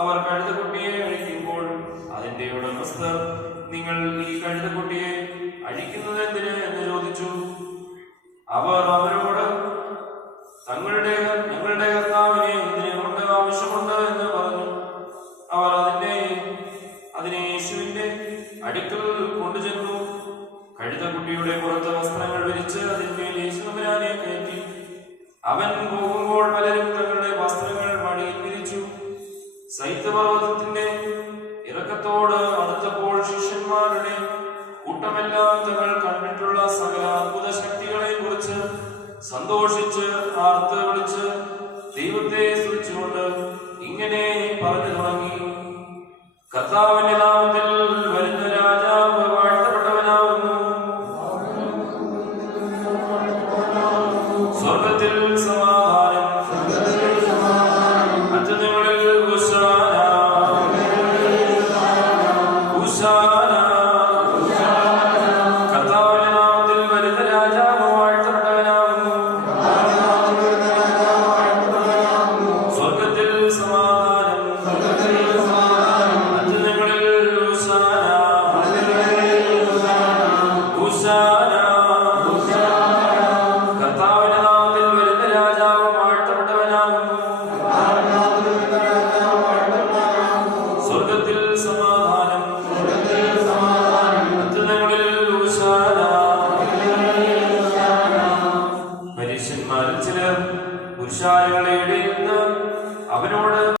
അവർ കഴുതക്കുട്ടിയെ അഴിക്കുമ്പോൾ അതിന്റെ ഉടമസ്ഥർ, നിങ്ങൾ ഈ കഴുതക്കുട്ടിയെ അഴിക്കുന്നത് എന്തിന് എന്ന് ചോദിച്ചു. അവർ അവരോട്, ഞങ്ങളുടെ കർത്താവിനെ ഇതിനെക്കൊണ്ട് ആവശ്യമുണ്ട് എന്ന് പറഞ്ഞു. അവർ അതിനെ യേശുവിന്റെ അടുക്കൽ കൊണ്ടുചെന്നു. കഴുതക്കുട്ടിയുടെ പുറത്ത് വസ്ത്രങ്ങൾ വിരിച്ച് അതിന്മേൽ യേശുവിനെ കയറ്റി. അവൻ പോകുമ്പോൾ പലരും തങ്ങളുടെ വസ്ത്രങ്ങൾ മടിയിൽ വിരിച്ചു. സൈത്യപർവ്വതത്തിന്റെ ഇറക്കത്തോട് അടുത്തപ്പോൾ ശിഷ്യന്മാരുടെ കൂട്ടമെല്ലാം തങ്ങൾ കണ്ടിട്ടുള്ള സകല അത്ഭുത ശക്തികളെ കുറിച്ച് സന്തോഷിച്ച് ആർത്ത് വിളിച്ച് ദൈവത്തെ സ്തുതിച്ചുകൊണ്ട് ഇങ്ങനെ പറഞ്ഞു തുടങ്ങി. കർത്താവിന്റെ നാമത്തിൽ